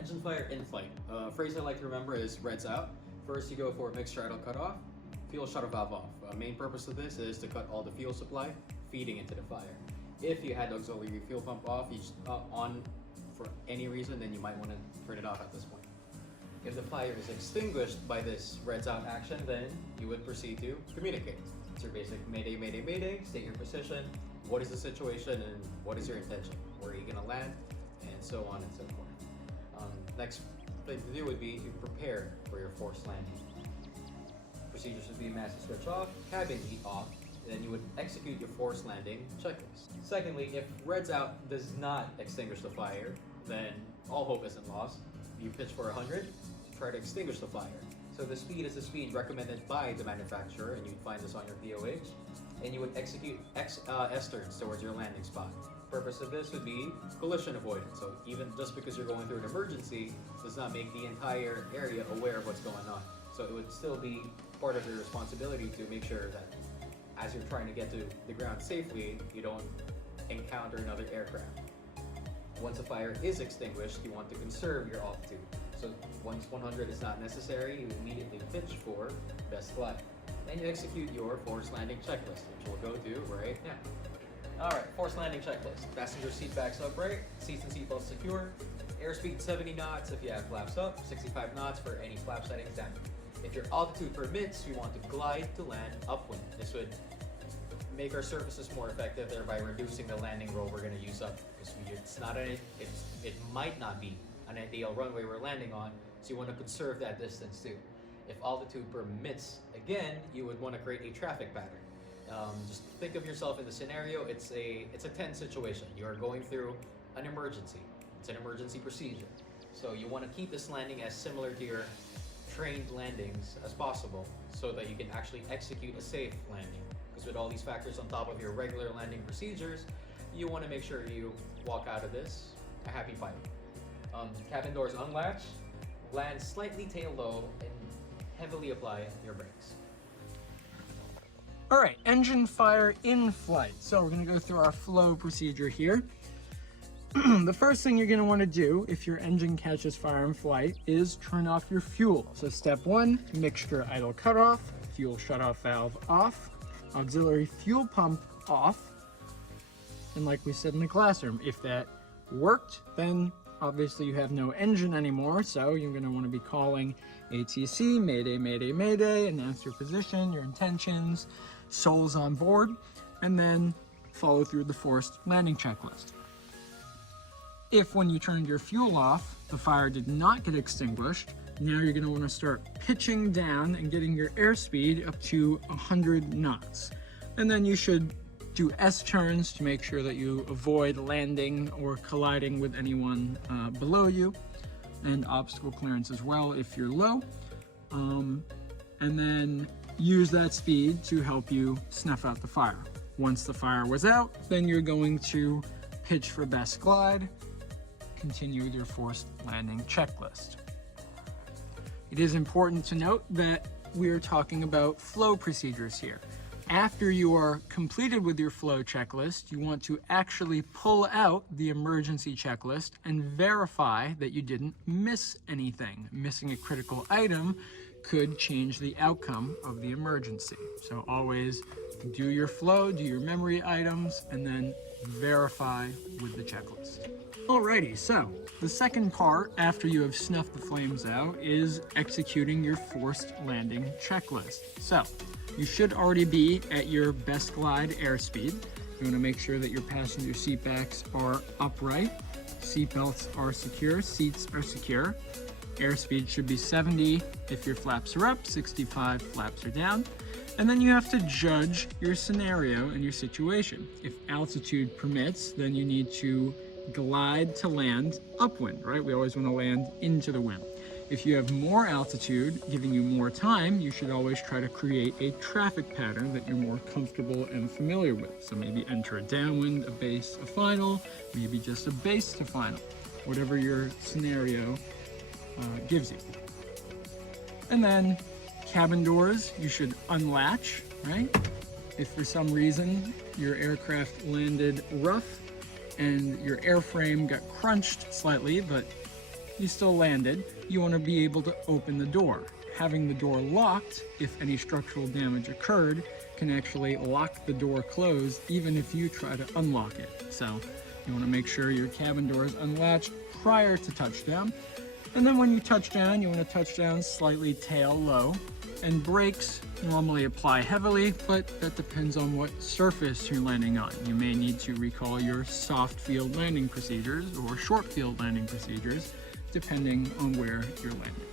Engine fire in flight. Phrase I like to remember is reds out. First, you go for mixed throttle cutoff, fuel shuttle valve off. Main purpose of this is to cut all the fuel supply feeding into the fire. If you had auxiliary fuel pump off, on for any reason, then you might want to turn it off at this point. If the fire is extinguished by this reds out action, then you would proceed to communicate. It's your basic mayday, mayday, mayday, state your position, what is the situation, and what is your intention, where are you gonna land, and so on and so forth. Next thing to do would be to prepare for your forced landing. Procedures would be master switch off, cabin heat off, then you would execute your forced landing checklist. Secondly, if reds out does not extinguish the fire, then all hope isn't lost. You pitch for 100 to try to extinguish the fire. So the speed is the speed recommended by the manufacturer, and you'd find this on your POH, and you would execute S-turns towards your landing spot. Purpose of this would be collision avoidance. So even just because you're going through an emergency does not make the entire area aware of what's going on. So it would still be part of your responsibility to make sure that as you're trying to get to the ground safely, you don't encounter another aircraft. Once a fire is extinguished, you want to conserve your altitude. So once 100 is not necessary, you immediately pitch for best glide. And you execute your forced landing checklist, which we'll go to right now. Alright, forced landing checklist. Passenger seat backs upright, seats and seatbelts secure, airspeed 70 knots if you have flaps up, 65 knots for any flap settings down. If your altitude permits, we want to glide to land upwind. This would make our surfaces more effective, thereby reducing the landing roll we're going to use up. Because it might not be an ideal runway we're landing on, so you want to conserve that distance too. If altitude permits, again, you would want to create a traffic pattern. Just think of yourself in the scenario. It's a tense situation. You are going through an emergency. It's an emergency procedure. So you want to keep this landing as similar to your trained landings as possible, so that you can actually execute a safe landing. Because with all these factors on top of your regular landing procedures, you want to make sure you walk out of this a happy pilot. Cabin doors unlatch, land slightly tail low, and heavily apply your brakes. All right, engine fire in flight. So we're gonna go through our flow procedure here. The first thing you're gonna wanna do if your engine catches fire in flight is turn off your fuel. So step one, mixture idle cutoff, fuel shutoff valve off, auxiliary fuel pump off. And like we said in the classroom, if that worked, then obviously you have no engine anymore, so you're going to want to be calling ATC, mayday, mayday, mayday, announce your position, your intentions, souls on board, and then follow through the forced landing checklist. If when you turned your fuel off, the fire did not get extinguished, now you're going to want to start pitching down and getting your airspeed up to 100 knots. And then you should do S-turns to make sure that you avoid landing or colliding with anyone below you, and obstacle clearance as well if you're low. And then use that speed to help you snuff out the fire. Once the fire was out, then you're going to pitch for best glide, continue with your forced landing checklist. It is important to note that we are talking about flow procedures here. After you are completed with your flow checklist, you want to actually pull out the emergency checklist and verify that you didn't miss anything. Missing a critical item could change the outcome of the emergency. So always do your flow, do your memory items, and then verify with the checklist. Alrighty, so the second part after you have snuffed the flames out is executing your forced landing checklist. So you should already be at your best glide airspeed. You want to make sure that your passenger seat backs are upright, seat belts are secure, seats are secure. Airspeed should be 70 if your flaps are up, 65 flaps are down. And then you have to judge your scenario and your situation. If altitude permits, then you need to glide to land upwind, right? We always want to land into the wind. If you have more altitude, giving you more time, you should always try to create a traffic pattern that you're more comfortable and familiar with. So maybe enter a downwind, a base, a final, maybe just a base to final, whatever your scenario gives you. And then cabin doors, you should unlatch, right? If for some reason your aircraft landed rough and your airframe got crunched slightly, but you still landed, you want to be able to open the door. Having the door locked, if any structural damage occurred, can actually lock the door closed even if you try to unlock it. So you want to make sure your cabin door is unlatched prior to touchdown. And then when you touch down, you want to touch down slightly tail low. And brakes normally apply heavily, but that depends on what surface you're landing on. You may need to recall your soft field landing procedures or short field landing procedures, depending on where you're landing.